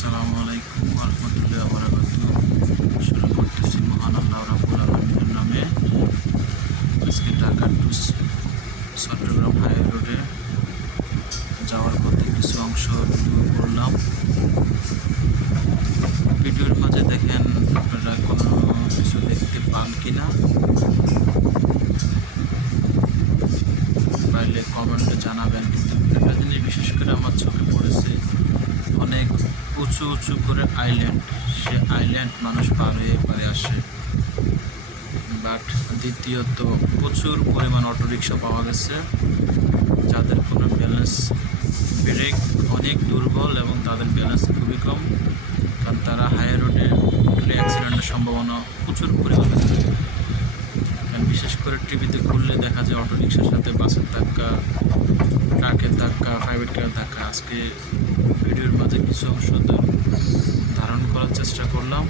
আসসালামু আলাইকুম রহমতুল্লাহ বারাকাতুহু। শুরু করতেছি মহান আল্লাহ রাব্বুল আলামিনের নামে। আজকে ঢাকা টু চট্টগ্রাম হাই রোডে যাওয়ার পথে কিছু অংশ ভিডিও করলাম। ভিডিওর মাঝে দেখেন আপনারা কোনো কিছু দেখতে পান কিনা, পাইলে কমেন্টে জানাবেন। কিন্তু একটা জিনিস বিশেষ করে আমার চোখে পড়েছে, অনেক উঁচু উঁচু করে আইল্যান্ড, সে আইল্যান্ড মানুষ পার হয়ে পারে আসে। বাট দ্বিতীয়ত প্রচুর পরিমাণ অটোরিকশা পাওয়া গেছে যাদের কোনো ব্যালেন্স, ব্রেক অনেক দুর্বল এবং তাদের ব্যালেন্স খুবই কম, কারণ তারা হাই রোডে উঠলে অ্যাক্সিডেন্টের সম্ভাবনা প্রচুর পরিমাণে থাকে। কারণ বিশেষ করে টিভিতে খুললে দেখা যায় অটোরিকশার সাথে বাসের ধাক্কা, ট্রাকের ধাক্কা, প্রাইভেট কারের ধাক্কা। আজকে ভিডিওর মাঝে কিছু অংশ ধারণ করার চেষ্টা করলাম।